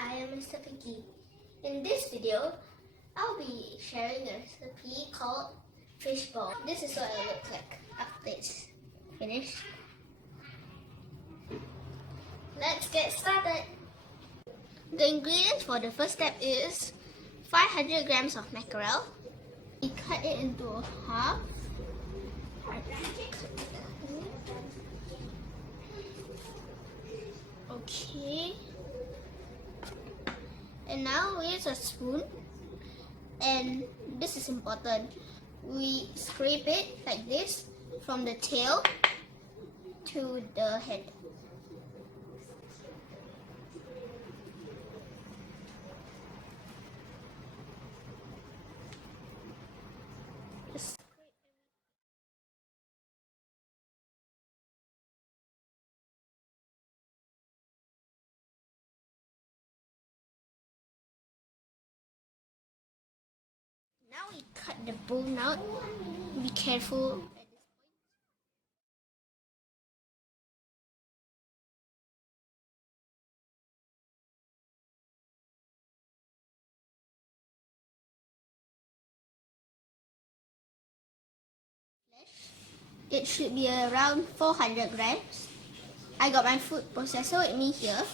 I am Mr. Picky. In this video, I'll be sharing a recipe called Fishball. This is what it looks like after it's finished. Let's get started. The ingredients for the first step is 500 grams of mackerel. We cut it into half. Okay. And now we use a spoon, and this is important. We scrape it like this from the tail to the head. Just now we cut the bone out. Be careful. It should be around 400 grams. I got my food processor with me here.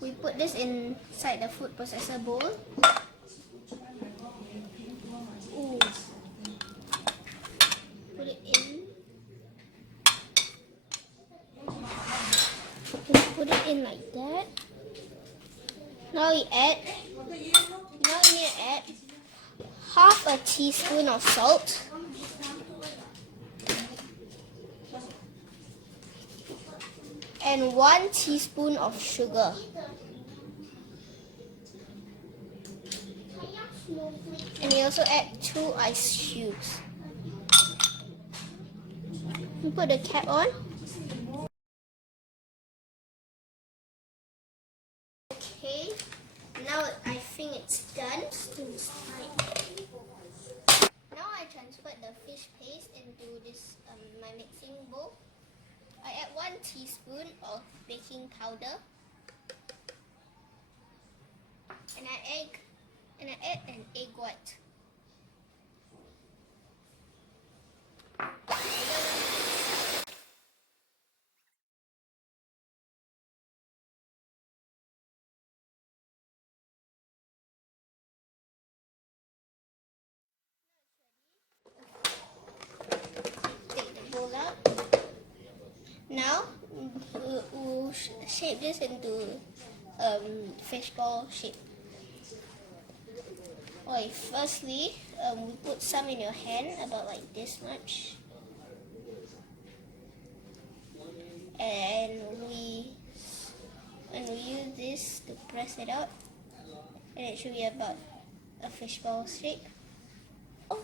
We put this inside the food processor bowl. Ooh. Put it in. Just put it in like that. Now we need to add half a teaspoon of salt. And 1 teaspoon of sugar. And you also add 2 ice cubes. You put the cap on. Okay, now I think it's done. Now I transferred the fish paste into this my mixing bowl. I add 1 teaspoon of baking powder, and I add an egg white. Take the bowl out. Now we'll shape this into fishball shape. Okay, firstly, we put some in your hand, about like this much, and we use this to press it out, and it should be about a fishball shape. Oh.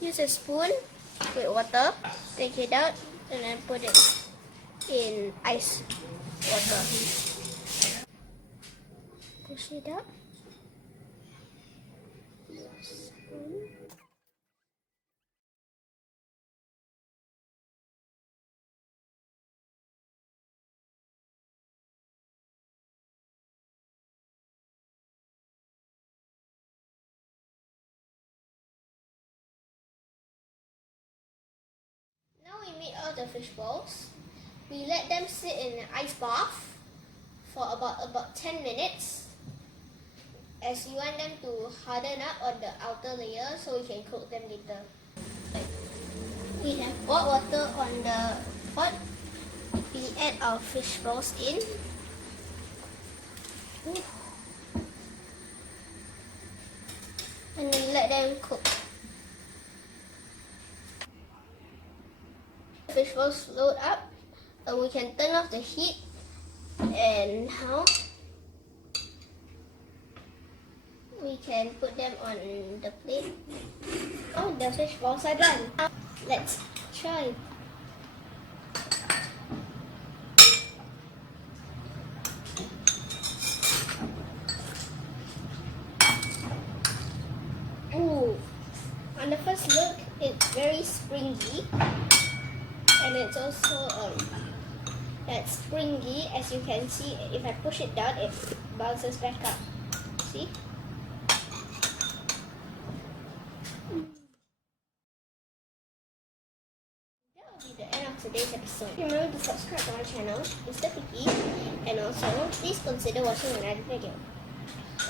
Use a spoon with water, take it out, and then put it in ice water. Push it out. Spoon. We made all the fish balls. We let them sit in an ice bath for about 10 minutes, as we want them to harden up on the outer layer so we can cook them later. We have hot water on the pot. We add our fish balls in. And then let them cook. Fish balls float up, we can turn off the heat, and now we can put them on the plate. Oh, the fish balls are done. Now, let's try. Ooh, on the first look, it's very springy. and it's also that's springy. As you can see, if I push it down, it bounces back up. See? That will be the end of today's episode. Remember to subscribe to our channel, Mr. Picky, and also please consider watching another video.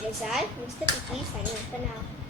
It is I, Mr. Picky, signing off for now.